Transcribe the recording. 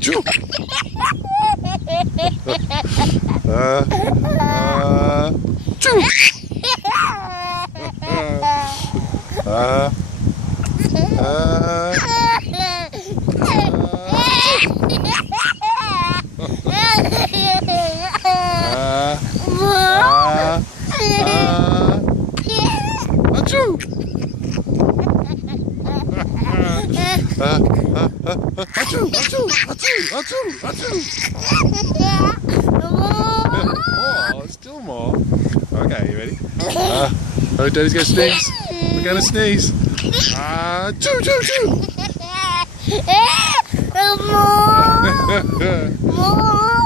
Choo. Choo. Achoo! Achoo! Achoo! Achoo! Achoo! More! Still more. Okay, you ready? Oh, Daddy's gonna sneeze. We're gonna sneeze. Choo! Choo! Choo! More!